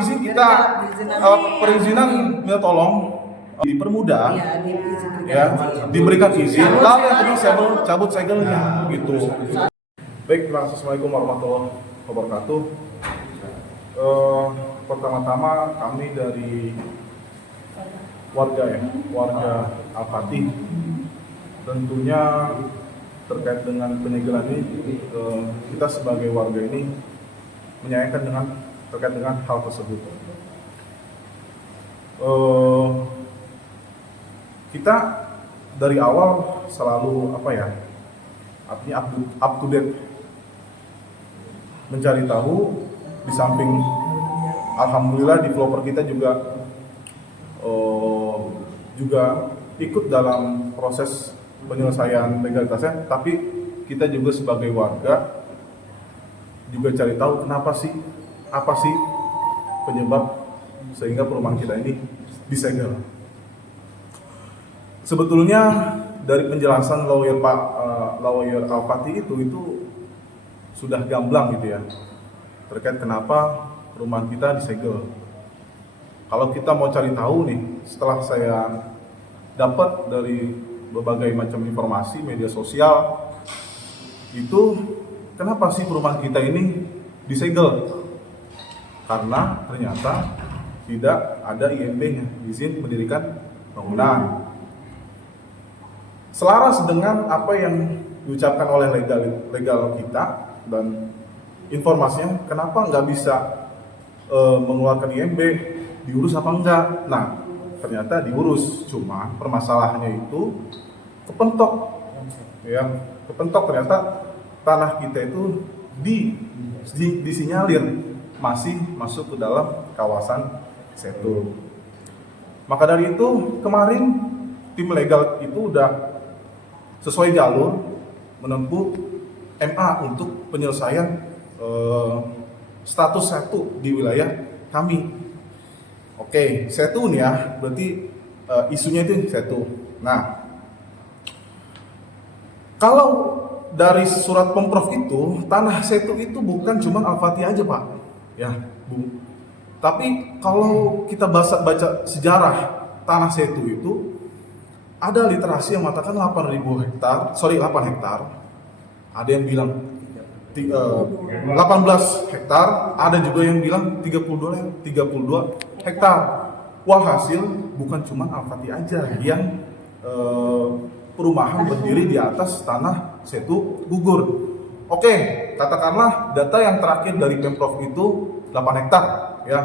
izin kita perizinan minta tolong dipermudah, ya, diberikan izin, lalu yang kedua saya cabut segelnya, gitu. Baik, Assalamualaikum warahmatullahi wabarakatuh. Pertama-tama kami dari warga Al-Fatih, tentunya terkait dengan penyegelan ini, kita sebagai warga ini menyayangkan terkait dengan hal tersebut. Kita dari awal selalu artinya up to date, mencari tahu. Di samping alhamdulillah developer kita juga ikut dalam proses penyelesaian legalitasnya, tapi kita juga sebagai warga juga cari tahu apa sih penyebab sehingga perumahan kita ini disegel. Sebetulnya dari penjelasan lawyer Al-Fatih itu sudah gamblang gitu ya, terkait kenapa perumahan kita disegel. Kalau kita mau cari tahu nih, setelah saya dapat dari berbagai macam informasi media sosial, itu kenapa sih perumahan kita ini disegel? Karena ternyata tidak ada IMB-nya, izin mendirikan bangunan. Selaras dengan apa yang diucapkan oleh legal kita dan informasinya, kenapa nggak bisa mengeluarkan IMB, diurus apa enggak? Nah, ternyata diurus, cuma permasalahannya itu kepentok, ya, ternyata tanah kita itu disinyalir masih masuk ke dalam kawasan Setu. Maka dari itu kemarin tim legal itu udah sesuai jalur menempuh MA untuk penyelesaian status Setu di wilayah kami. Oke, Setu nih ya, berarti isunya itu Setu. Nah, kalau dari surat Pemprov itu, tanah Setu itu bukan cuma Al-Fatih aja Pak, ya Bu. Tapi kalau kita baca sejarah tanah Setu itu, ada literasi yang mengatakan 8 hektar, ada yang bilang 18 hektar, ada juga yang bilang 32 hektar. Walhasil bukan cuma Al-Fatih aja yang perumahan berdiri di atas tanah Setu gugur. Oke, katakanlah data yang terakhir dari Pemprov itu 8 hektar, ya.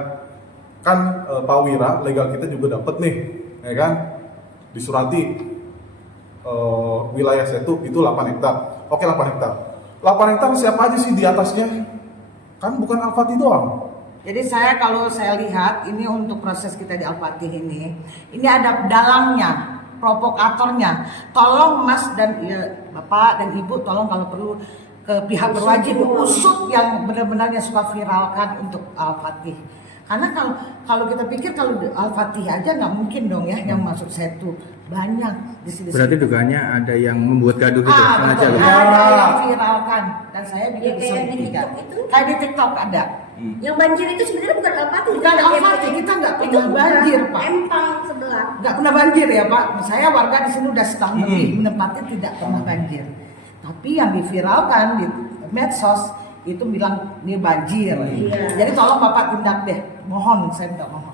Kan Pak Wira, legal kita juga dapat nih, ya kan? Disurati wilayah Setu itu 8 hektar. Oke, 8 hektar. 8 hektar siapa aja sih di atasnya? Kan bukan Al-Fatih doang. Jadi kalau saya lihat ini untuk proses kita di Al-Fatih ini ada dalangnya, provokatornya. Tolong Mas dan Bapak dan Ibu, tolong kalau perlu ke pihak berwajib usut yang benar-benarnya suka viralkan untuk Al-Fatih. Karena kalau kita pikir kalau Al-Fatih aja nggak mungkin dong ya yang masuk Setu, banyak di sini. Berarti dugaannya ada yang membuat gaduh gitu, sengaja loh. Ada yang viralkan dan saya juga bisa buktikan. Kayak di TikTok ada. Yang banjir itu sebenarnya bukan Al-Fatih. Bukan Al-Fatih, kita nggak pernah banjir Pak. Empang sebelah. Nggak pernah banjir ya Pak. Saya warga di sini udah setahun lebih menempati tidak pernah banjir. Tapi yang diviralkan di medsos itu bilang ini banjir. Iya. Jadi tolong Bapak tindak deh. Mohon, saya minta mohon.